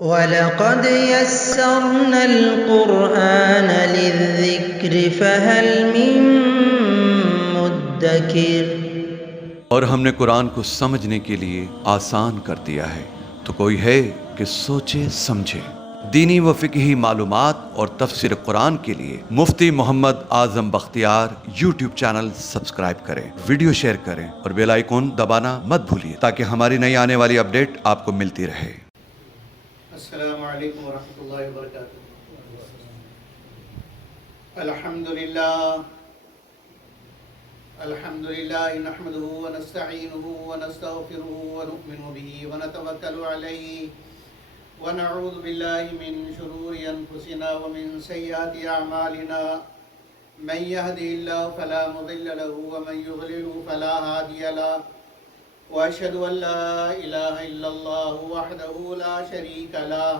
وَلَقَدْ يَسَّرْنَا الْقُرْآنَ لِلذِّكْرِ فَهَلْ مِن مُّدَّكِرٍ۔ اور ہم نے قرآن کو سمجھنے کے لیے آسان کر دیا ہے، تو کوئی ہے کہ سوچے سمجھے۔ دینی و فقہی معلومات اور تفسیر قرآن کے لیے مفتی Muhammad Azam Bakhtiyar YouTube channel subscribe کریں، ویڈیو شیئر کریں اور بیل آئیکن دبانا مت بھولیے تاکہ ہماری نئی آنے والی اپڈیٹ آپ کو ملتی رہے۔ السلام علیکم ورحمۃ اللہ وبرکاتہ۔ الحمدللہ نحمده ونستعینه ونستغفره ونؤمن به ونتوکل علیہ ونعوذ باللہ من شرور انفسنا ومن سیئات اعمالنا من یهده اللہ فلا مضل له ومن یضلل فلا ہادی له وأشهد أن لا إله إلا الله وحده لا شريك له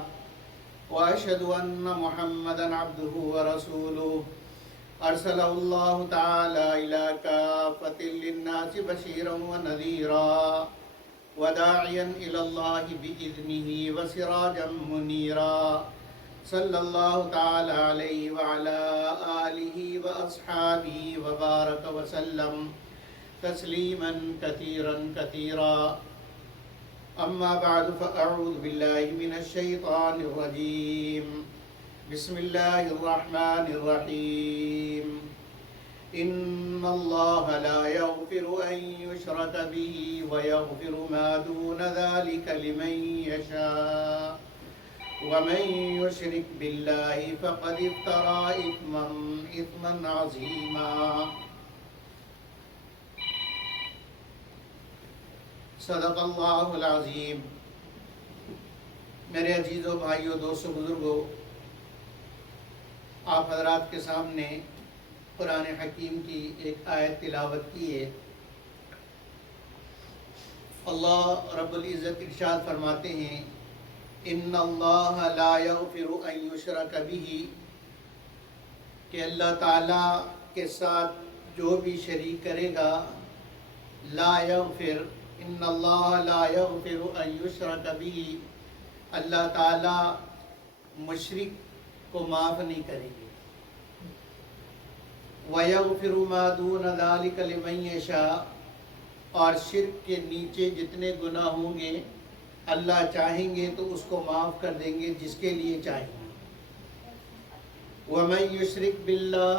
وأشهد أن محمدا عبده ورسوله أرسله الله تعالى إلى كافة للناس بشيرا ونذيرا وداعيا إلى الله بإذنه وسراجا منيرا صلى الله تعالى عليه وعلى آله وأصحابه وبارك وسلم تسلیما کثیرا کثیرا اما بعد فاعوذ باللہ من الشیطان الرجیم بسم اللہ الرحمن الرحیم ان اللہ لا یغفر ان یشرک به ویغفر ما دون ذلك لمن یشاء ومن یشرک باللہ فقد افترى اثما عظیما۔ صدق اللہ العظیم۔ میرے عزیزوں، بھائیوں، دوستوں، بزرگوں، آپ حضرات کے سامنے قرآن حکیم کی ایک آیت تلاوت کی ہے۔ اللہ رب العزت ارشاد فرماتے ہیں، ان اللہ لا یغفر ان یشرک بہ، کہ اللہ تعالیٰ کے ساتھ جو بھی شریک کرے گا، لا یغفر، ان اللہ لا یغفر ان یشرک بہ، اللہ تعالیٰ مشرک کو معاف نہیں کریں گے، وَيَغْفِرُ مَا دُونَ ذَلِكَ لِمَن يَشَاءُ، اور شرک کے نیچے جتنے گناہ ہوں گے اللہ چاہیں گے تو اس کو معاف کر دیں گے جس کے لیے چاہیں گے۔ وَمَن يُشْرِكْ بِاللَّهِ،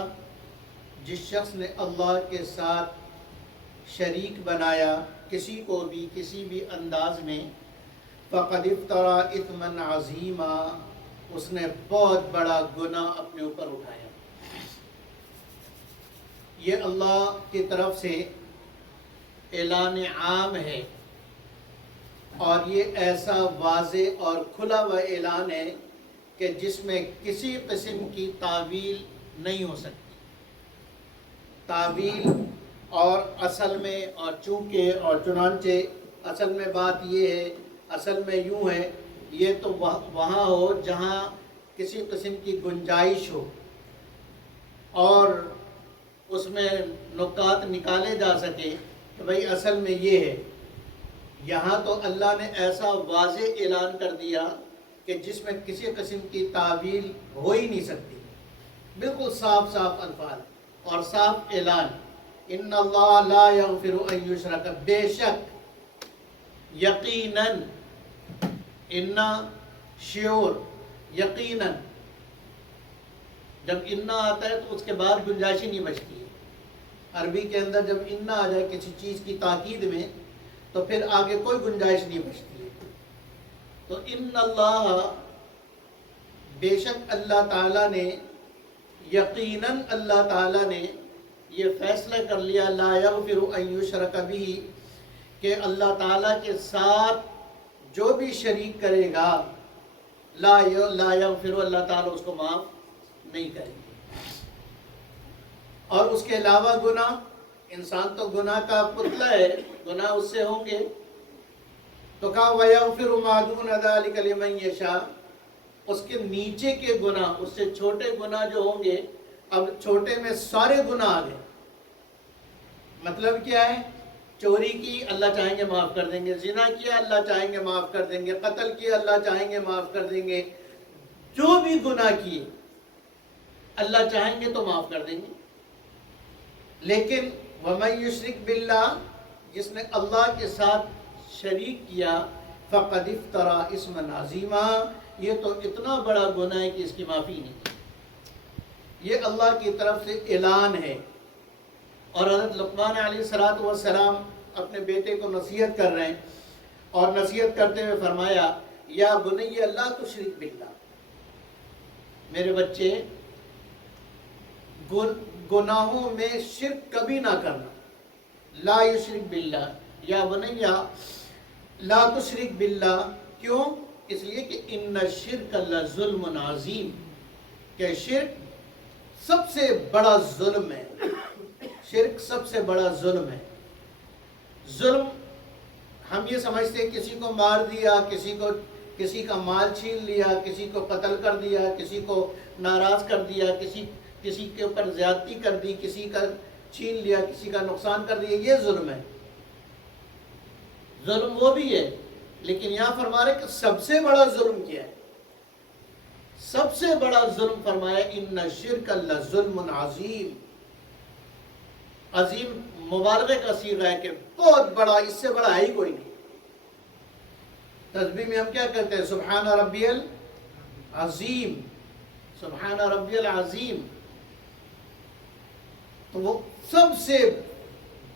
جس شخص نے اللہ کے ساتھ شریک بنایا کسی کو بھی کسی بھی انداز میں، فقد افترى اثما عظیما، اس نے بہت بڑا گناہ اپنے اوپر اٹھایا۔ یہ اللہ کی طرف سے اعلان عام ہے، اور یہ ایسا واضح اور کھلا ہوا اعلان ہے کہ جس میں کسی قسم کی تعویل نہیں ہو سکتی۔ تعویل اور اصل میں اور چونکہ اور چنانچہ اصل میں بات یہ ہے، اصل میں یوں ہے، یہ تو وہاں ہو جہاں کسی قسم کی گنجائش ہو اور اس میں نکات نکالے جا سکے کہ بھئی اصل میں یہ ہے۔ یہاں تو اللہ نے ایسا واضح اعلان کر دیا کہ جس میں کسی قسم کی تعویل ہو ہی نہیں سکتی، بالکل صاف صاف الفاظ اور صاف اعلان۔ ان اللہ لا یغفر ان یشرک، بے شک، یقیناً، انا شیور، یقیناً، جب انا آتا ہے تو اس کے بعد گنجائش ہی نہیں بچتی ہے۔ عربی کے اندر جب انا آ جائے کسی چیز کی تاکید میں تو پھر آگے کوئی گنجائش نہیں بچتی ہے۔ تو ان اللہ، بے شک اللہ تعالیٰ نے، یقیناً اللہ تعالیٰ نے یہ فیصلہ کر لیا، لا یغفر ان یشرک بہ، کہ اللہ تعالیٰ کے ساتھ جو بھی شریک کرے گا لا یغفر، اللہ تعالیٰ اس کو معاف نہیں کریں گے۔ اور اس کے علاوہ گناہ، انسان تو گناہ کا پتلا ہے، گناہ اس سے ہوں گے، تو کہا وَيَغْفِرُ مَا دُونَ ذَلِكَ لِمَن يَشَاءُ، اس کے نیچے کے گناہ، اس سے چھوٹے گناہ جو ہوں گے، اب چھوٹے میں سارے گناہ آ گئے۔ مطلب کیا ہے چوری کی اللہ چاہیں گے معاف کر دیں گے، زنا کیا اللہ چاہیں گے معاف کر دیں گے، قتل کیا اللہ چاہیں گے معاف کر دیں گے، جو بھی گناہ کیے اللہ چاہیں گے تو معاف کر دیں گے۔ لیکن وَمَن يُشْرِكْ بِاللَّهِ، جس نے اللہ کے ساتھ شریک کیا، فَقَدِ افْتَرَىٰ اِثْمًا عَظِيمًا، یہ تو اتنا بڑا گناہ ہے کہ اس کی معافی نہیں۔ یہ اللہ کی طرف سے اعلان ہے۔ اور حضرت لقمان علیہ السلام اپنے بیٹے کو نصیحت کر رہے ہیں، اور نصیحت کرتے ہوئے فرمایا یا بنی لا تشرک باللہ، میرے بچے گناہوں میں شرک کبھی نہ کرنا۔ لا یشرک باللہ، یا بنی لا تشرک باللہ، کیوں؟ اس لیے کہ ان الشرک لظلم عظیم، کہ شرک سب سے بڑا ظلم ہے، شرک سب سے بڑا ظلم ہے۔ ظلم ہم یہ سمجھتے ہیں کسی کو مار دیا، کسی کا مال چھین لیا، کسی کو قتل کر دیا، کسی کو ناراض کر دیا، کسی کے اوپر زیادتی کر دی، کسی کا چھین لیا، کسی کا نقصان کر دیا، یہ ظلم ہے۔ ظلم وہ بھی ہے، لیکن یہاں فرما رہے کہ سب سے بڑا ظلم کیا ہے؟ سب سے بڑا ظلم فرمایا ان الشرک لظلم عظیم۔ عظیم مبالغے کا صیغہ ہے کہ بہت بڑا، اس سے بڑا ہے ہی کوئی نہیں۔ تسبیح میں ہم کیا کرتے ہیں؟ سبحان ربی العظیم، سبحان ربی العظیم۔ تو وہ سب سے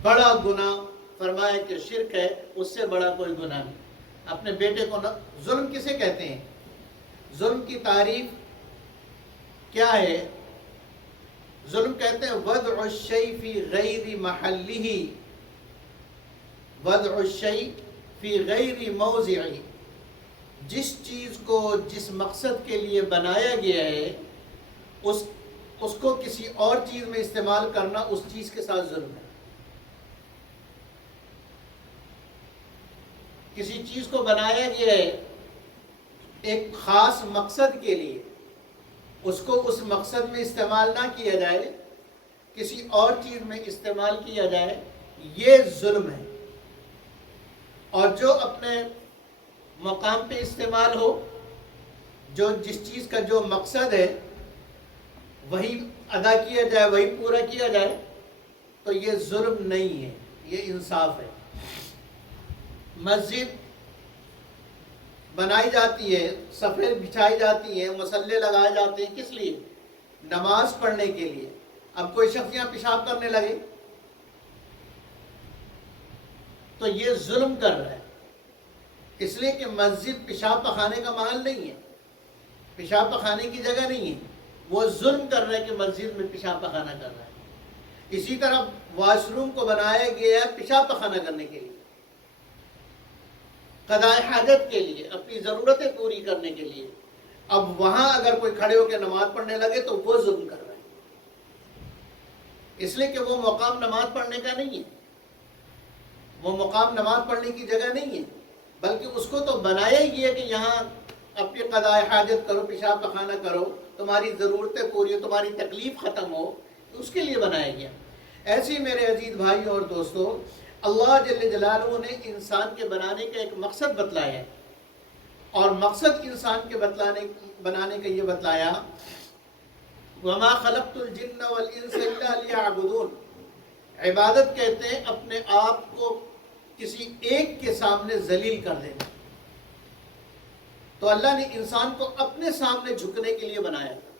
بڑا گناہ فرمایا کہ شرک ہے، اس سے بڑا کوئی گناہ نہیں۔ اپنے بیٹے کو ظلم کسے کہتے ہیں؟ ظلم کی تعریف کیا ہے؟ ظلم کہتے ہیں وضع الشیء فی غیر محلہ، وضع الشیء فی غیر موضعہ، جس چیز کو جس مقصد کے لیے بنایا گیا ہے اس کو کسی اور چیز میں استعمال کرنا، اس چیز کے ساتھ ظلم ہے۔ کسی چیز کو بنایا گیا ہے ایک خاص مقصد کے لیے، اس کو اس مقصد میں استعمال نہ کیا جائے، کسی اور چیز میں استعمال کیا جائے، یہ ظلم ہے۔ اور جو اپنے مقام پہ استعمال ہو، جو جس چیز کا جو مقصد ہے وہی ادا کیا جائے، وہی پورا کیا جائے، تو یہ ظلم نہیں ہے، یہ انصاف ہے۔ مسجد بنائی جاتی ہے، صفیں بچھائی جاتی ہیں، مصلے لگائے جاتے ہیں، کس لیے؟ نماز پڑھنے کے لیے۔ اب کوئی شخص یہاں پیشاب کرنے لگے تو یہ ظلم کر رہا ہے، اس لیے کہ مسجد پیشاب پخانے کا محل نہیں ہے، پیشاب پخانے کی جگہ نہیں ہے، وہ ظلم کر رہا ہے کہ مسجد میں پیشاب پخانہ کر رہا ہے۔ اسی طرح واش روم کو بنایا گیا ہے پیشاب پخانہ کرنے کے لیے، قضاء حاجت کے لیے، اپنی ضرورتیں پوری کرنے کے لیے۔ اب وہاں اگر کوئی کھڑے ہو کے نماز پڑھنے لگے تو وہ ظلم کر رہا ہے، اس لیے کہ وہ مقام نماز پڑھنے کا نہیں ہے، وہ مقام نماز پڑھنے کی جگہ نہیں ہے، بلکہ اس کو تو بنایا ہی گیا کہ یہاں اپنی قضاء حاجت کرو، پیشاب پخانہ کرو، تمہاری ضرورتیں پوری ہو، تمہاری تکلیف ختم ہو، اس کے لیے بنایا گیا۔ ایسے ہی میرے عزیز بھائی اور دوستو، اللہ جل جلالہ نے انسان کے بنانے کا ایک مقصد بتلایا ہے، اور مقصد انسان کے بنانے کا یہ بتلایا وَمَا خَلَقْتُ الْجِنَّ وَالْإِنسَ إِلَّا لِيَعْبُدُونَ۔ عبادت کہتے ہیں اپنے آپ کو کسی ایک کے سامنے ذلیل کر دینا۔ تو اللہ نے انسان کو اپنے سامنے جھکنے کے لیے بنایا تھا،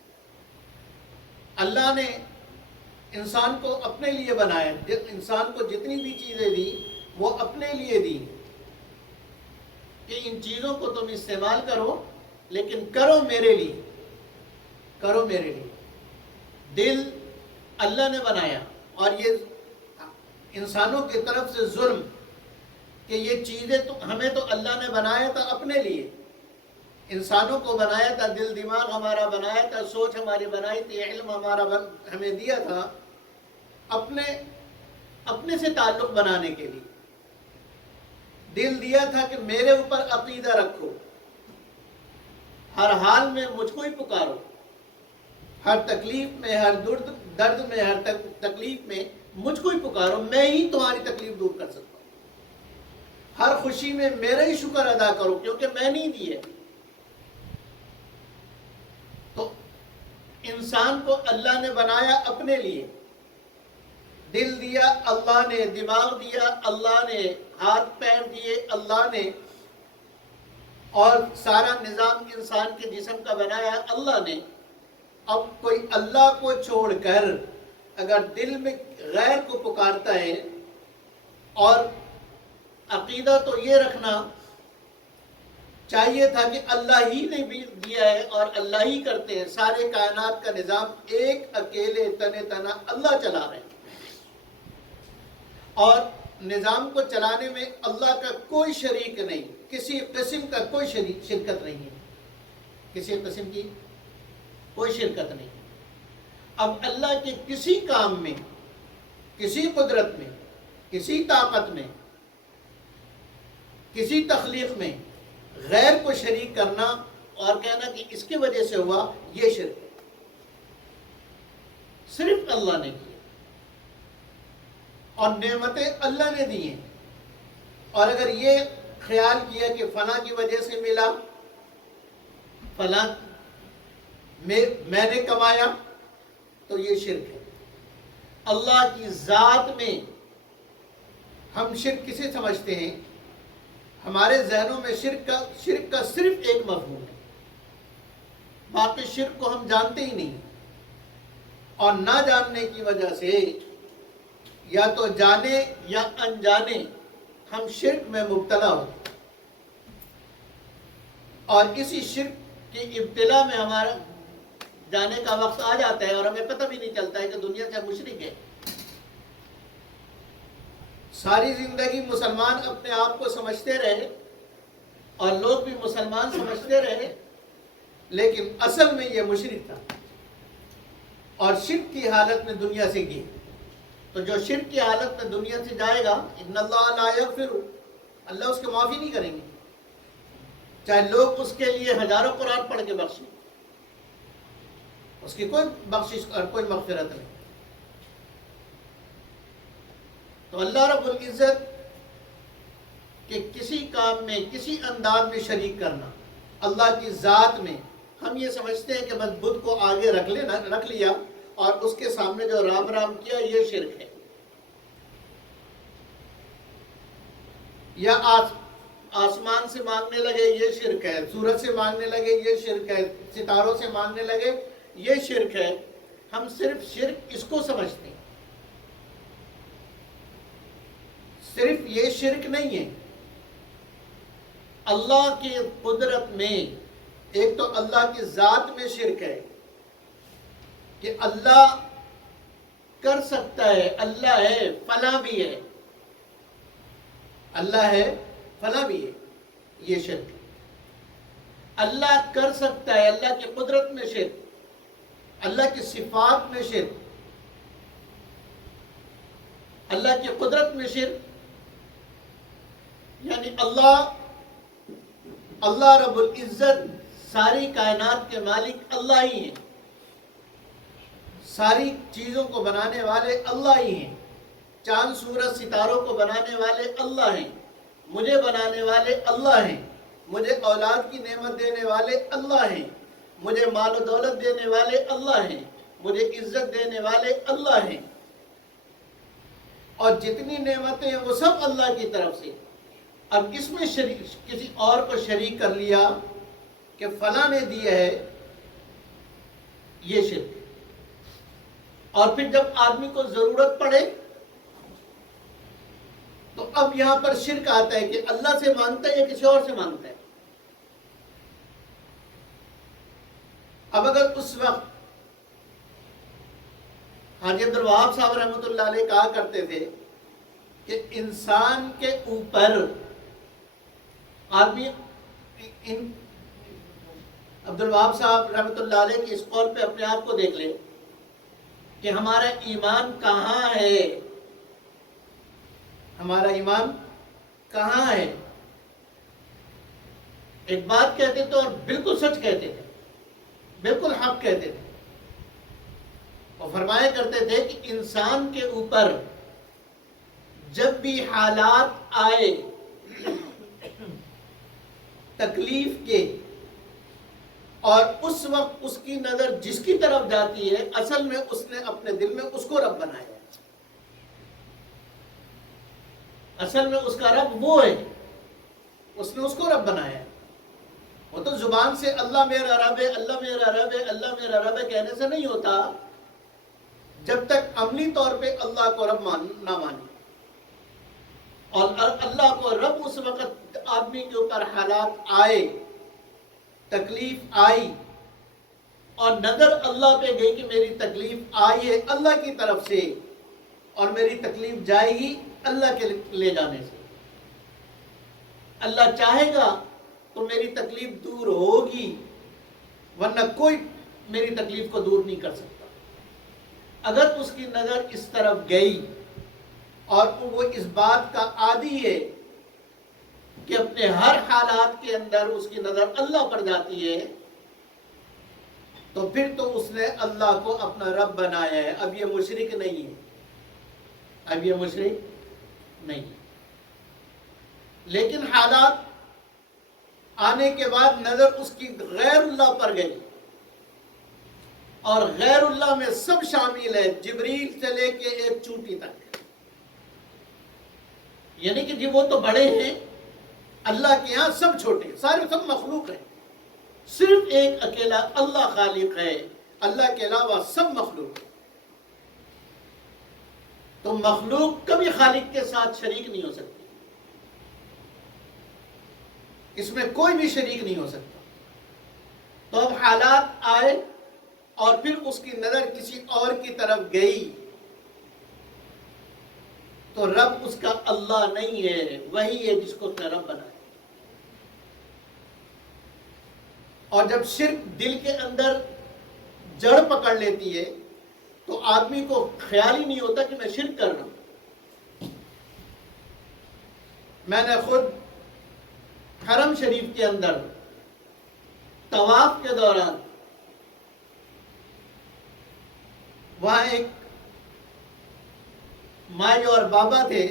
اللہ نے انسان کو اپنے لیے بنایا، انسان کو جتنی بھی چیزیں دی وہ اپنے لیے دی کہ ان چیزوں کو تم استعمال کرو، لیکن کرو میرے لیے، کرو میرے لیے۔ دل اللہ نے بنایا، اور یہ انسانوں کی طرف سے ظلم کہ یہ چیزیں تو ہمیں تو اللہ نے بنایا تھا اپنے لیے، انسانوں کو بنایا تھا، دل دماغ ہمارا بنایا تھا، سوچ ہماری بنائی تھی، علم ہمارا ہمیں دیا تھا اپنے سے تعلق بنانے کے لیے۔ دل دیا تھا کہ میرے اوپر عقیدہ رکھو، ہر حال میں مجھ کو ہی پکارو، ہر تکلیف میں، ہر درد میں، ہر تکلیف میں مجھ کو ہی پکارو، میں ہی تمہاری تکلیف دور کر سکتا ہوں۔ ہر خوشی میں میرا ہی شکر ادا کرو کیونکہ میں نہیں دی ہے۔ تو انسان کو اللہ نے بنایا اپنے لیے، دل دیا اللہ نے، دماغ دیا اللہ نے، ہاتھ پیر دیے اللہ نے، اور سارا نظام انسان کے جسم کا بنایا اللہ نے۔ اب کوئی اللہ کو چھوڑ کر اگر دل میں غیر کو پکارتا ہے، اور عقیدہ تو یہ رکھنا چاہیے تھا کہ اللہ ہی نے بھی دیا ہے اور اللہ ہی کرتے ہیں، سارے کائنات کا نظام ایک اکیلے تنے تنا اللہ چلا رہے ہیں، اور نظام کو چلانے میں اللہ کا کوئی شریک نہیں، کسی قسم کا کوئی شرکت نہیں ہے، کسی قسم کی کوئی شرکت نہیں۔ اب اللہ کے کسی کام میں، کسی قدرت میں، کسی طاقت میں، کسی تخلیق میں غیر کو شریک کرنا اور کہنا کہ اس کی وجہ سے ہوا، یہ شرک ہے۔ صرف اللہ نے کی اور نعمتیں اللہ نے دی ہیں، اور اگر یہ خیال کیا کہ فلاں کی وجہ سے ملا، فلاں میں نے کمایا، تو یہ شرک ہے۔ اللہ کی ذات میں ہم شرک کسے سمجھتے ہیں؟ ہمارے ذہنوں میں شرک کا صرف ایک مفہوم ہے، باقی شرک کو ہم جانتے ہی نہیں، اور نہ جاننے کی وجہ سے یا تو جانے یا انجانے ہم شرک میں مبتلا ہوتے ہیں، اور اسی شرک کی ابتلا میں ہمارا جانے کا وقت آ جاتا ہے اور ہمیں پتہ بھی نہیں چلتا ہے کہ دنیا سے مشرک ہے۔ ساری زندگی مسلمان اپنے آپ کو سمجھتے رہے اور لوگ بھی مسلمان سمجھتے رہے، لیکن اصل میں یہ مشرک تھا اور شرک کی حالت میں دنیا سے گئے۔ تو جو شرک کی حالت میں دنیا سے جائے گا، ان اللہ لا یغفر، اللہ اس کی معافی نہیں کریں گے، چاہے لوگ اس کے لیے ہزاروں قرآن پڑھ کے بخشیں، اس کی کوئی بخشش اور کوئی مغفرت نہیں۔ تو اللہ رب العزت کے کسی کام میں، کسی انداز میں شریک کرنا، اللہ کی ذات میں ہم یہ سمجھتے ہیں کہ بس بدھ کو آگے رکھ لیا اور اس کے سامنے جو رام رام کیا، یہ شرک ہے۔ یا آسمان سے مانگنے لگے، یہ شرک ہے، سورج سے مانگنے لگے، یہ شرک ہے، ستاروں سے مانگنے لگے، یہ شرک ہے۔ ہم صرف شرک اس کو سمجھتے ہیں، صرف یہ شرک نہیں ہے۔ اللہ کی قدرت میں ایک تو اللہ کی ذات میں شرک ہے کہ اللہ کر سکتا ہے، اللہ ہے، فلاں بھی ہے، اللہ ہے، فلاں بھی ہے، یہ شرک ہے۔ اللہ کر سکتا ہے، اللہ کی قدرت میں شرک، اللہ کی صفات میں شرک، اللہ کی قدرت میں شرک، یعنی اللہ رب العزت ساری کائنات کے مالک اللہ ہی ہیں، ساری چیزوں کو بنانے والے اللہ ہی ہیں، چاند سورج ستاروں کو بنانے والے اللہ ہیں، مجھے بنانے والے اللہ ہیں، مجھے اولاد کی نعمت دینے والے اللہ ہیں، مجھے مال و دولت دینے والے اللہ ہیں، مجھے عزت دینے والے اللہ ہیں، اور جتنی نعمتیں ہیں وہ سب اللہ کی طرف سے۔ اب اس میں کسی اور کو شریک کر لیا کہ فلاں نے دیا ہے، یہ شرک۔ اور پھر جب آدمی کو ضرورت پڑے تو اب یہاں پر شرک آتا ہے کہ اللہ سے مانگتا ہے یا کسی اور سے مانگتا ہے۔ اب اگر اس وقت حاجی عبد الوہاب صاحب رحمۃ اللہ علیہ کہا کرتے تھے کہ انسان کے اوپر آدمی، عبد الوہاب صاحب رحمۃ اللہ علیہ کی اس قول پہ اپنے آپ کو دیکھ لے کہ ہمارا ایمان کہاں ہے، ہمارا ایمان کہاں ہے۔ ایک بات کہتے تھے اور بالکل سچ کہتے تھے، بالکل حق کہتے تھے، اور فرمایا کرتے تھے کہ انسان کے اوپر جب بھی حالات آئے تکلیف کے، اور اس وقت اس کی نظر جس کی طرف جاتی ہے اصل میں اس نے اپنے دل میں اس کو رب بنایا ہے. اصل میں اس کا رب وہ ہے، اس نے اس کو رب بنایا ہے. وہ تو زبان سے اللہ میرا رب ہے، اللہ میرا رب ہے، اللہ میرا رب ہے کہنے سے نہیں ہوتا جب تک عملی طور پہ اللہ کو رب نہ مانے. اور اللہ کو رب اس وقت آدمی کے اوپر حالات آئے، تکلیف آئی، اور نظر اللہ پہ گئی کہ میری تکلیف آئی ہے اللہ کی طرف سے، اور میری تکلیف جائے گی اللہ کے لے جانے سے. اللہ چاہے گا تو میری تکلیف دور ہوگی، ورنہ کوئی میری تکلیف کو دور نہیں کر سکتا. اگر اس کی نظر اس طرف گئی اور وہ اس بات کا عادی ہے کہ اپنے ہر حالات کے اندر اس کی نظر اللہ پر جاتی ہے، تو پھر تو اس نے اللہ کو اپنا رب بنایا ہے. اب یہ مشرک نہیں ہے، اب یہ مشرک نہیں. لیکن حالات آنے کے بعد نظر اس کی غیر اللہ پر گئی، اور غیر اللہ میں سب شامل ہے، جبریل سے لے کے ایک چونٹی تک. یعنی کہ جی وہ تو بڑے ہیں، اللہ کے ہاں سب چھوٹے، سارے سب مخلوق ہیں، صرف ایک اکیلا اللہ خالق ہے، اللہ کے علاوہ سب مخلوق ہے. تو مخلوق کبھی خالق کے ساتھ شریک نہیں ہو سکتی، اس میں کوئی بھی شریک نہیں ہو سکتا. تو اب حالات آئے اور پھر اس کی نظر کسی اور کی طرف گئی، تو رب اس کا اللہ نہیں ہے، وہی ہے جس کو اس نے رب بنایا. اور جب شرک دل کے اندر جڑ پکڑ لیتی ہے تو آدمی کو خیال ہی نہیں ہوتا کہ میں شرک کر رہا ہوں. میں نے خود حرم شریف کے اندر طواف کے دوران وہاں ایک مائی اور بابا تھے،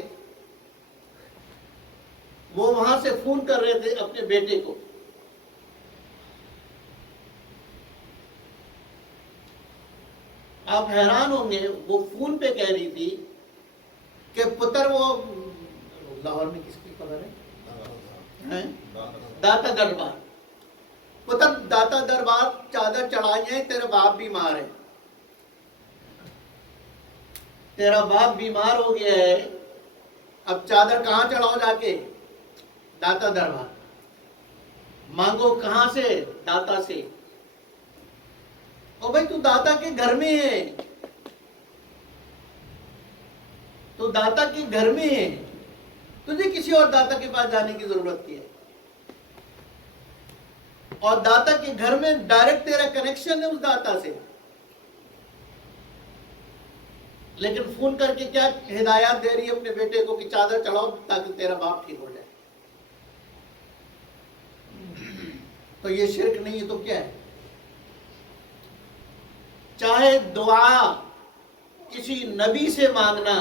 وہ وہاں سے فون کر رہے تھے اپنے بیٹے کو. آپ حیران ہوں گے، وہ فون پہ کہہ رہی تھی کہ پتر وہ لاہور میں کس کی خبر ہے؟ داتا دربار. پتر داتا دربار چادر چڑھائی ہیں، تیرا باپ بیمار ہے، تیرا باپ بیمار ہو گیا ہے، اب چادر کہاں چڑھاؤ جا کے؟ داتا دربار. مانگو کہاں سے؟ داتا سے. او بھائی تو داتا کے گھر میں ہے، تو داتا کے گھر میں ہے، تجھے کسی اور داتا کے پاس جانے کی ضرورت کی ہے؟ اور داتا کے گھر میں ڈائریکٹ تیرا کنیکشن ہے اس داتا سے. لیکن فون کر کے کیا ہدایات دے رہی ہے اپنے بیٹے کو کہ چادر چڑھاؤ تاکہ تیرا باپ ٹھیک ہو جائے. تو یہ شرک نہیں ہے تو کیا ہے؟ چاہے دعا کسی نبی سے مانگنا،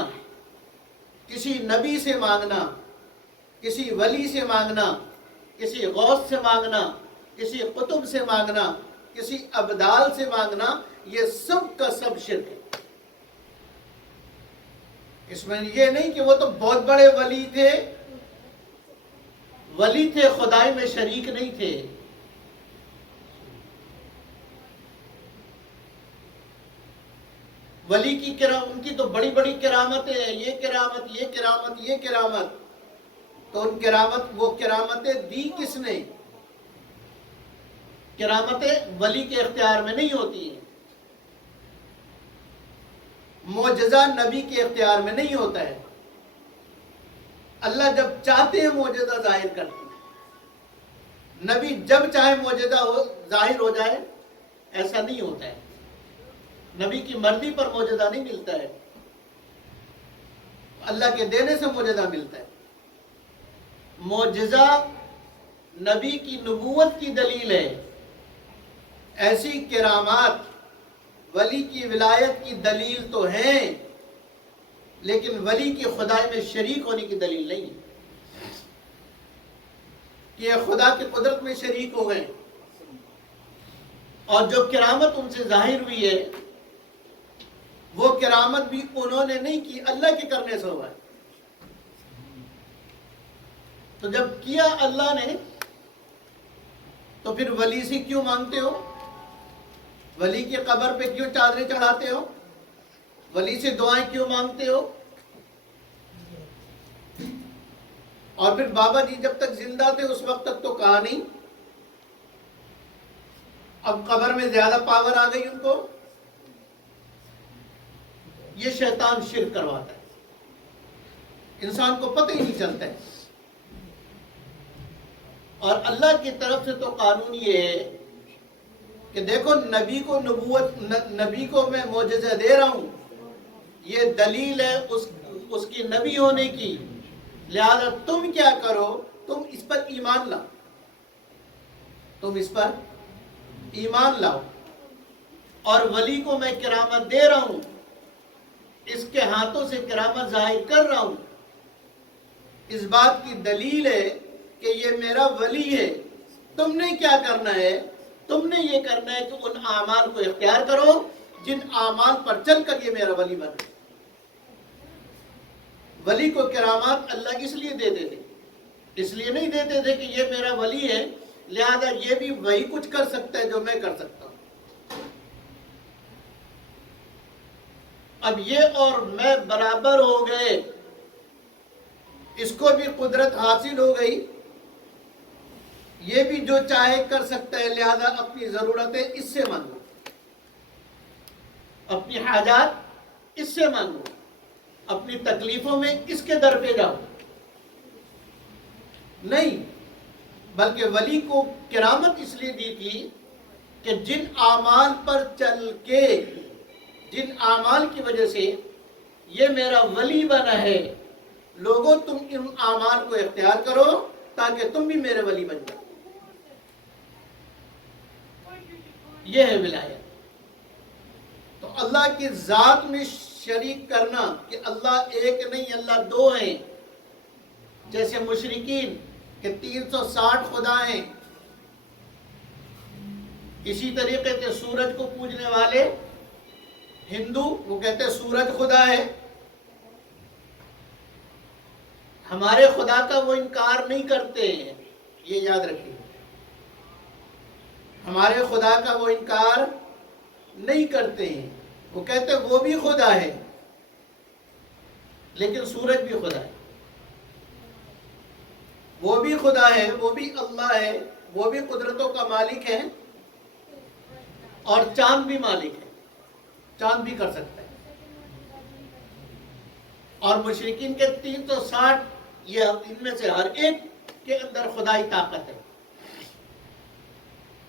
کسی نبی سے مانگنا، کسی ولی سے مانگنا، کسی غوث سے مانگنا، کسی قطب سے مانگنا، کسی ابدال سے مانگنا، یہ سب کا سب شرک ہے. اس میں یہ نہیں کہ وہ تو بہت بڑے ولی تھے، ولی تھے خدائی میں شریک نہیں تھے. ولی کی ان کی تو بڑی بڑی کرامتیں ہیں، یہ کرامت، یہ کرامت، یہ کرامت. تو ان کرامت، وہ کرامتیں دی کس نے؟ کرامتیں ولی کے اختیار میں نہیں ہوتی ہیں، معجزہ نبی کے اختیار میں نہیں ہوتا ہے. اللہ جب چاہتے ہیں معجزہ ظاہر کرتے ہیں، نبی جب چاہے معجزہ ظاہر ہو جائے ایسا نہیں ہوتا ہے. نبی کی مرضی پر معجزہ نہیں ملتا ہے، اللہ کے دینے سے معجزہ ملتا ہے. معجزہ نبی کی نبوت کی دلیل ہے. ایسی کرامات ولی کی ولایت کی دلیل تو ہیں، لیکن ولی کی خدائی میں شریک ہونے کی دلیل نہیں ہے. کہ یہ خدا کی قدرت میں شریک ہو گئے، اور جو کرامت ان سے ظاہر ہوئی ہے وہ کرامت بھی انہوں نے نہیں کی، اللہ کے کرنے سے ہوا ہے۔ تو جب کیا اللہ نے تو پھر ولی سے کیوں مانگتے ہو؟ ولی کی قبر پہ کیوں چادریں چڑھاتے ہو؟ ولی سے دعائیں کیوں مانگتے ہو؟ اور پھر بابا جی جب تک زندہ تھے اس وقت تک تو کہا نہیں، اب قبر میں زیادہ پاور آ گئی ان کو۔ یہ شیطان شرک کرواتا ہے، انسان کو پتہ ہی نہیں چلتا ہے۔ اور اللہ کی طرف سے تو قانون یہ ہے کہ دیکھو نبی کو میں معجزہ دے رہا ہوں، یہ دلیل ہے اس کی نبی ہونے کی، لہذا تم کیا کرو، تم اس پر ایمان لاؤ، تم اس پر ایمان لاؤ۔ اور ولی کو میں کرامت دے رہا ہوں، اس کے ہاتھوں سے کرامت ظاہر کر رہا ہوں، اس بات کی دلیل ہے کہ یہ میرا ولی ہے۔ تم نے کیا کرنا ہے؟ تم نے یہ کرنا ہے کہ ان اعمال کو اختیار کرو جن اعمال پر چل کر یہ میرا ولی بنا۔ ولی کو کرامات اللہ اس لیے دیتے تھے، اس لیے نہیں دیتے تھے کہ یہ میرا ولی ہے لہذا یہ بھی وہی کچھ کر سکتا ہے جو میں کر سکتا ہوں۔ اب یہ اور میں برابر ہو گئے، اس کو بھی قدرت حاصل ہو گئی، یہ بھی جو چاہے کر سکتا ہے، لہذا اپنی ضرورتیں اس سے مانگو، اپنی حاجات اس سے مانگو، اپنی تکلیفوں میں اس کے در پہ جاؤ۔ نہیں، بلکہ ولی کو کرامت اس لیے دی تھی کہ جن اعمال پر چل کے، جن اعمال کی وجہ سے یہ میرا ولی بنا ہے، لوگوں تم ان اعمال کو اختیار کرو تاکہ تم بھی میرے ولی بن جاؤ۔ یہ ہے ولایت۔ تو اللہ کی ذات میں شریک کرنا کہ اللہ ایک نہیں اللہ دو ہیں، جیسے مشرکین کہ 360 خدا ہیں، اسی طریقے سے سورج کو پوجنے والے ہندو وہ کہتے ہیں سورج خدا ہے۔ ہمارے خدا کا وہ انکار نہیں کرتے ہیں، یہ یاد رکھیے، ہمارے خدا کا وہ انکار نہیں کرتے ہیں، وہ کہتے ہیں وہ بھی خدا ہے لیکن سورج بھی خدا ہے، وہ بھی خدا ہے، وہ بھی اللہ ہے، وہ بھی قدرتوں کا مالک ہے، اور چاند بھی مالک ہے، چاند بھی کر سکتا ہے۔ اور مشرکین کے 360 یہ ان میں سے ہر ایک کے اندر خدائی طاقت ہے،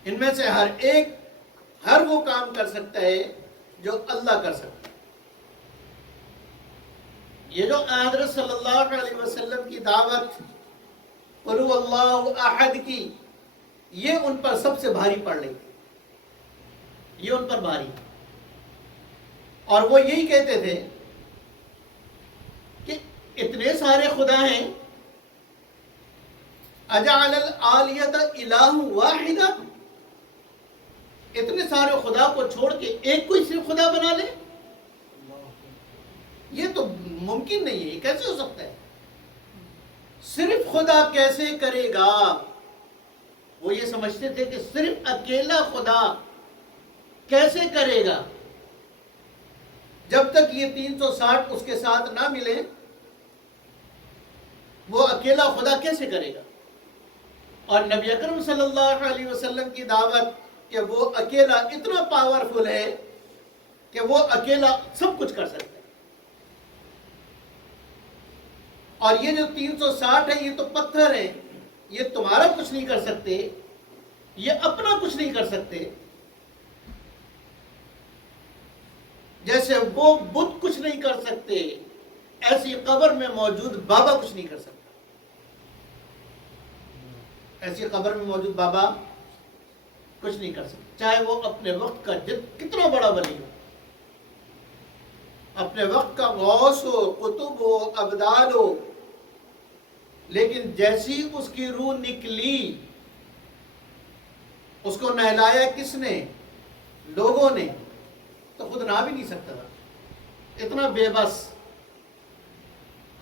ان میں سے ہر ایک ہر وہ کام کر سکتا ہے جو اللہ کر سکتا ہے۔ یہ جو حضرت صلی اللہ علیہ وسلم کی دعوت قل هو اللہ احد کی، یہ ان پر سب سے بھاری پڑ رہی تھی، یہ ان پر بھاری، اور وہ یہی کہتے تھے کہ اتنے سارے خدا ہیں، اجعل الآلیۃ الہ واحدہ، اتنے سارے خدا کو چھوڑ کے ایک کوئی صرف خدا بنا لے، یہ تو ممکن نہیں ہے، یہ کیسے ہو سکتا ہے؟ صرف خدا کیسے کرے گا؟ وہ یہ سمجھتے تھے کہ صرف اکیلا خدا کیسے کرے گا؟ جب تک یہ 360 اس کے ساتھ نہ ملے وہ اکیلا خدا کیسے کرے گا؟ اور نبی اکرم صلی اللہ علیہ وسلم کی دعوت کہ وہ اکیلا اتنا پاورفل ہے کہ وہ اکیلا سب کچھ کر سکتا ہے، اور یہ جو 360 ہے یہ تو پتھر ہیں، یہ تمہارا کچھ نہیں کر سکتے، یہ اپنا کچھ نہیں کر سکتے، جیسے وہ بت کچھ نہیں کر سکتے ایسی قبر میں موجود بابا کچھ نہیں کر سکتا، ایسی قبر میں موجود بابا کچھ نہیں کر سکتا، چاہے وہ اپنے وقت کا کتنا بڑا ولی ہو، اپنے وقت کا غوث ہو، قطب ہو، ابدال ہو، لیکن جیسی اس کی روح نکلی اس کو نہلایا کس نے؟ لوگوں نے، تو خود نہ بھی نہیں سکتا تھا، اتنا بے بس،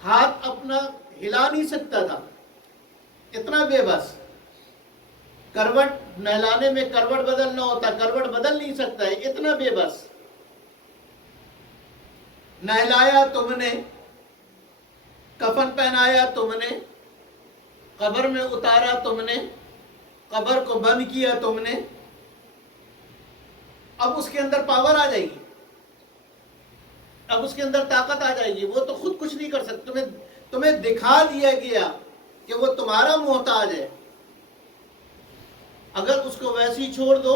ہاتھ اپنا ہلا نہیں سکتا تھا، اتنا بے بس، کروٹ نہلانے میں کروٹ بدلنا ہوتا، کروٹ بدل نہیں سکتا ہے، اتنا بے بس۔ نہلایا تم نے، کفن پہنایا تم نے، قبر میں اتارا تم نے، قبر کو بند کیا تم نے، اب اس کے اندر پاور آ جائے گی، اب اس کے اندر طاقت آ جائے گی، وہ تو خود کچھ نہیں کر سکتے، تمہیں دکھا دیا گیا کہ وہ تمہارا محتاج ہے، اگر اس کو ویسے ہی چھوڑ دو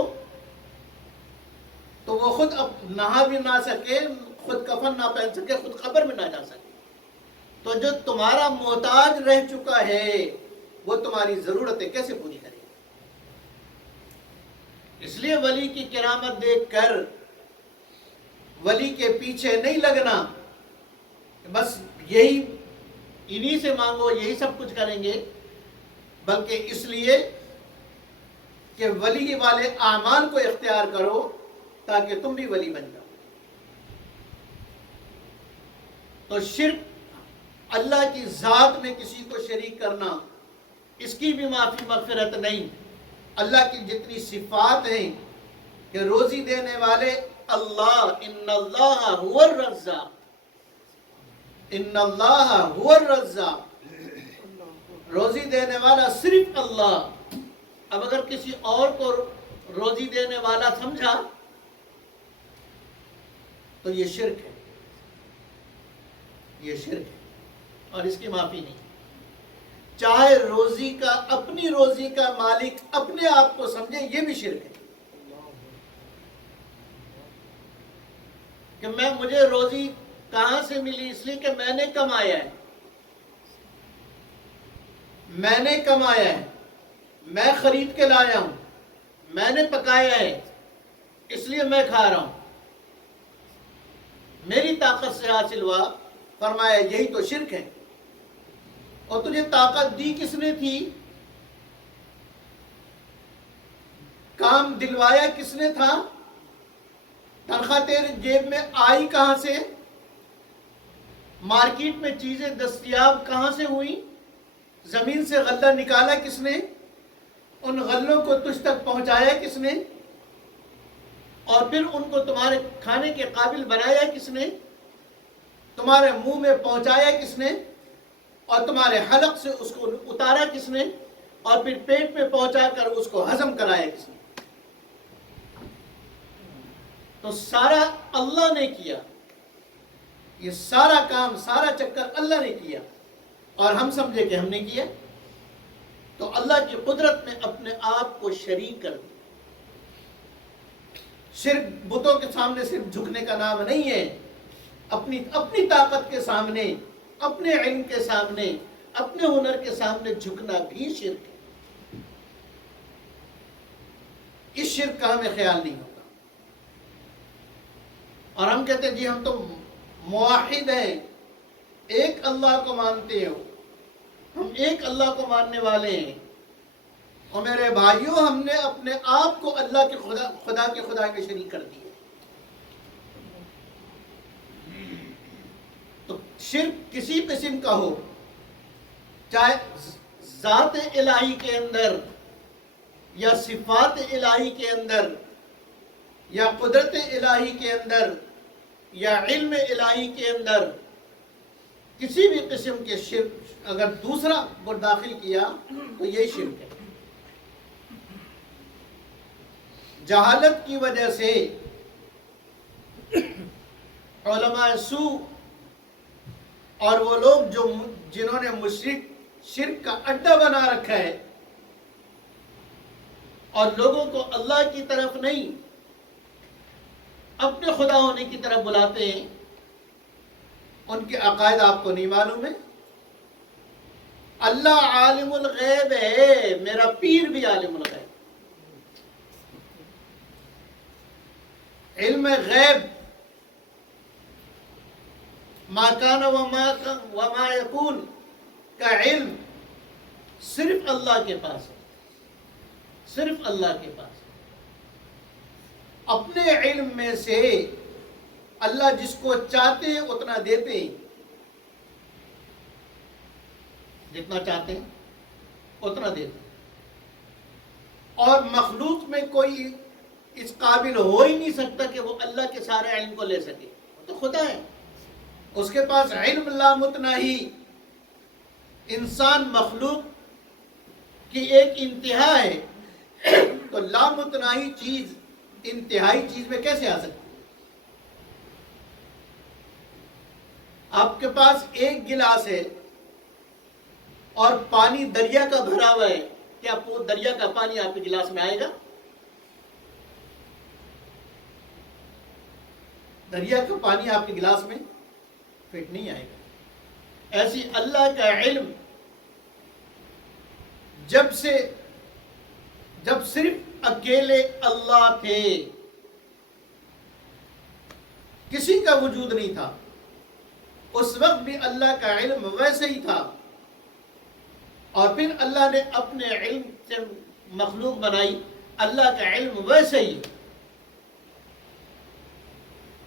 تو وہ خود اب نہا بھی نہ سکے، خود کفن نہ پہن سکے، خود قبر میں نہ جا سکے، تو جو تمہارا محتاج رہ چکا ہے وہ تمہاری ضرورتیں کیسے پوری کرے گا؟ اس لیے ولی کی کرامت دیکھ کر ولی کے پیچھے نہیں لگنا، بس یہی انہی سے مانگو، یہی سب کچھ کریں گے، بلکہ اس لیے کہ ولی والے اعمال کو اختیار کرو تاکہ تم بھی ولی بن جاؤ۔ تو شرک، اللہ کی ذات میں کسی کو شریک کرنا، اس کی بھی معافی مغفرت نہیں۔ اللہ کی جتنی صفات ہیں کہ روزی دینے والے اللہ، ان اللہ هو الرزاق، ان اللہ هو الرزاق، روزی دینے والا صرف اللہ۔ اب اگر کسی اور کو روزی دینے والا سمجھا تو یہ شرک ہے، یہ شرک ہے، اور اس کی معافی نہیں۔ چاہے روزی کا، اپنی روزی کا مالک اپنے آپ کو سمجھے، یہ بھی شرک ہے کہ مجھے روزی کہاں سے ملی، اس لیے کہ میں نے کمایا ہے، میں نے کمایا ہے، میں خرید کے لایا ہوں، میں نے پکایا ہے، اس لیے میں کھا رہا ہوں، میری طاقت سے حاصل ہوا۔ فرمایا یہی تو شرک ہے۔ اور تجھے طاقت دی کس نے تھی؟ کام دلوایا کس نے تھا؟ تنخواہ تیرے جیب میں آئی کہاں سے؟ مارکیٹ میں چیزیں دستیاب کہاں سے ہوئی؟ زمین سے غلہ نکالا کس نے؟ ان غلوں کو تجھ تک پہنچایا کس نے؟ اور پھر ان کو تمہارے کھانے کے قابل بنایا کس نے؟ تمہارے منہ میں پہنچایا کس نے؟ اور تمہارے حلق سے اس کو اتارا کس نے؟ اور پھر پیٹ میں پہنچا کر اس کو ہضم کرایا کس نے؟ تو سارا اللہ نے کیا، یہ سارا کام، سارا چکر اللہ نے کیا، اور ہم سمجھے کہ ہم نے کیا، تو اللہ کی قدرت میں اپنے آپ کو شریک کر دیا۔ شرک بتوں کے سامنے صرف جھکنے کا نام نہیں ہے، اپنی طاقت کے سامنے، اپنے علم کے سامنے، اپنے ہنر کے سامنے جھکنا بھی شرک ہے۔ اس شرک کا ہمیں خیال نہیں ہوتا، اور ہم کہتے ہیں جی ہم تو موحد ہیں، ایک اللہ کو مانتے ہو، ہم ایک اللہ کو ماننے والے ہیں، اور میرے بھائیوں ہم نے اپنے آپ کو اللہ کے خدا کے خدا میں شریک کر دیا۔ تو شرک کسی قسم کا ہو، چاہے ذات الہی کے اندر یا صفات الہی کے اندر یا قدرت الہی کے اندر یا علم الہی کے اندر، کسی بھی قسم کے شرک اگر دوسرا کو داخل کیا تو یہی شرک ہے۔ جہالت کی وجہ سے علماء سوء اور وہ لوگ جنہوں نے شرک کا اڈا بنا رکھا ہے اور لوگوں کو اللہ کی طرف نہیں اپنے خدا ہونے کی طرف بلاتے ہیں، ان کے عقائد آپ کو نہیں معلوم ہے؟ اللہ عالم الغیب ہے، میرا پیر بھی عالم الغیب، علم غیب، ما کان وما یکون کا علم صرف اللہ کے پاس ہے، صرف اللہ کے پاس ہے۔ اپنے علم میں سے اللہ جس کو چاہتے ہیں اتنا دیتے ہیں، جتنا چاہتے ہیں اتنا دیتے ہیں، اور مخلوق میں کوئی اس قابل ہو ہی نہیں سکتا کہ وہ اللہ کے سارے علم کو لے سکے، وہ تو خدا ہے، اس کے پاس علم لامتناہی۔ انسان مخلوق کی ایک انتہا ہے، تو لامتناہی چیز انتہائی چیز میں کیسے آ سکتی ہے؟ آپ کے پاس ایک گلاس ہے اور پانی دریا کا بھرا ہوا ہے، کیا دریا کا پانی آپ کے گلاس میں آئے گا؟ دریا کا پانی آپ کے گلاس میں فٹ نہیں آئے گا۔ ایسی اللہ کا علم جب صرف اکیلے اللہ تھے، کسی کا وجود نہیں تھا، اس وقت بھی اللہ کا علم ویسے ہی تھا، اور پھر اللہ نے اپنے علم سے مخلوق بنائی، اللہ کا علم ویسے ہی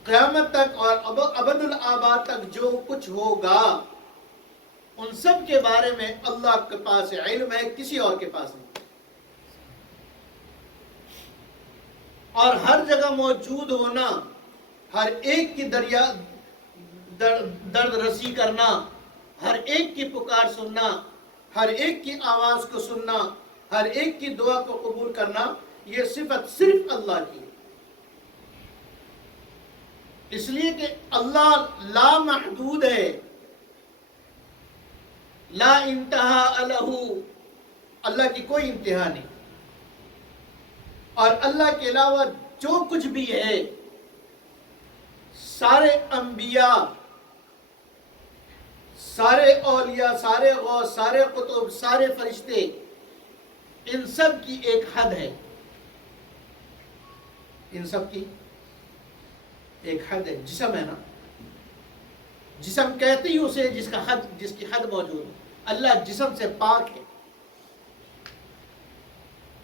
قیامت تک اور ابد الآباد تک جو کچھ ہوگا ان سب کے بارے میں اللہ کے پاس علم ہے، کسی اور کے پاس نہیں۔ اور ہر جگہ موجود ہونا، ہر ایک کی درد رسی کرنا، ہر ایک کی پکار سننا، ہر ایک کی آواز کو سننا، ہر ایک کی دعا کو قبول کرنا، یہ صفت صرف اللہ کی ہے۔ اس لیے کہ اللہ لا محدود ہے، لا انتہا لہ، اللہ کی کوئی انتہا نہیں، اور اللہ کے علاوہ جو کچھ بھی ہے، سارے انبیاء، سارے اولیاء، سارے غوث، سارے قطب، سارے فرشتے، ان سب کی ایک حد ہے، ان سب کی ایک حد ہے۔ جسم ہے نا، جسم کہتے ہی اسے جس کی حد موجود ہے۔ اللہ جسم سے پاک ہے،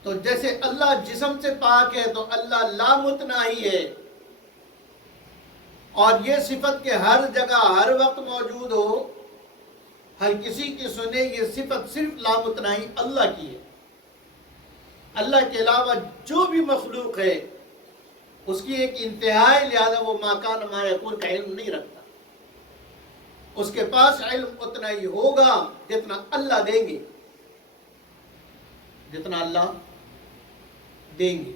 تو جیسے اللہ جسم سے پاک ہے تو اللہ لامتناہی ہے، اور یہ صفت کہ ہر جگہ ہر وقت موجود ہو، ہر کسی کی سنے، یہ صفت صرف لامتناہی اللہ کی ہے۔ اللہ کے علاوہ جو بھی مخلوق ہے اس کی ایک انتہا ہے، لہذا وہ ما کان ما یکون کا علم نہیں رکھتا۔ اس کے پاس علم اتنا ہی ہوگا جتنا اللہ دیں گے، جتنا اللہ دیں گے۔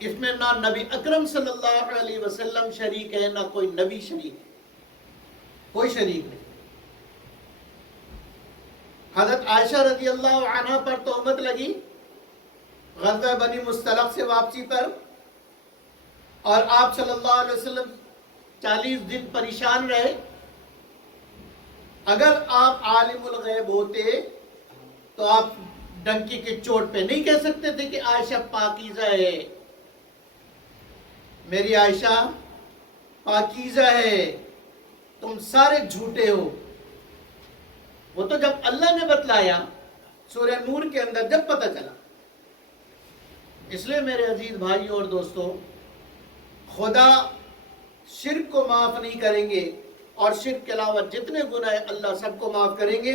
اس میں نہ نبی اکرم صلی اللہ علیہ وسلم شریک ہے، نہ کوئی نبی شریک ہے، کوئی شریک نہیں۔ حضرت عائشہ رضی اللہ عنہ پر تہمت لگی غزوہ بنی مصطلق سے واپسی پر، اور آپ صلی اللہ علیہ وسلم 40 دن پریشان رہے۔ اگر آپ عالم الغیب ہوتے تو آپ ڈنکی کے چوٹ پہ نہیں کہہ سکتے تھے کہ عائشہ پاکیزہ ہے، میری عائشہ پاکیزہ ہے، تم سارے جھوٹے ہو۔ وہ تو جب اللہ نے بتلایا سورہ نور کے اندر جب پتہ چلا۔ اس لیے میرے عزیز بھائیوں اور دوستوں، خدا شرک کو معاف نہیں کریں گے، اور شرک کے علاوہ جتنے گناہ ہیں اللہ سب کو معاف کریں گے۔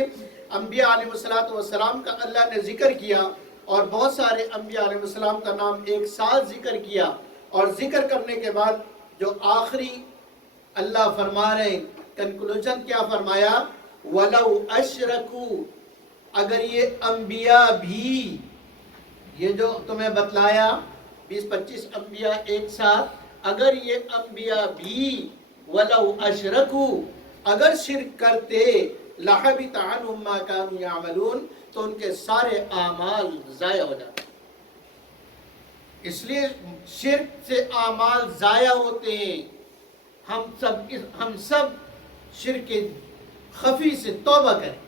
انبیاء علیہ السلام کا اللہ نے ذکر کیا، اور بہت سارے انبیاء علیہ السلام کا نام ایک ساتھ ذکر کیا، اور ذکر کرنے کے بعد جو آخری اللہ فرما رہے ہیں، کنکلوژن کیا فرمایا؟ وَلَوْ أَشْرَكُوا، اگر یہ انبیاء بھی، یہ جو تمہیں بتلایا 20-25 انبیاء ایک ساتھ، اگر یہ انبیاء بھی وَلَوْ أَشْرَكُوا، اگر شرک کرتے، لَحَبِطَ عَنْهُمْ مَا كَانُوا يَعْمَلُونَ، تو ان کے سارے اعمال ضائع ہو جاتے۔ اس لیے شرک سے اعمال ضائع ہوتے ہیں۔ ہم سب شرک خفی سے توبہ کریں،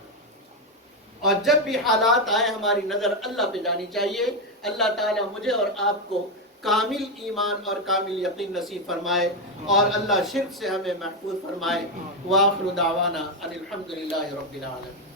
اور جب بھی حالات آئے ہماری نظر اللہ پہ جانی چاہیے۔ اللہ تعالیٰ مجھے اور آپ کو کامل ایمان اور کامل یقین نصیب فرمائے اور اللہ شرک سے ہمیں محفوظ فرمائے۔ وآخر دعوانا ان الحمد للہ رب العالمین۔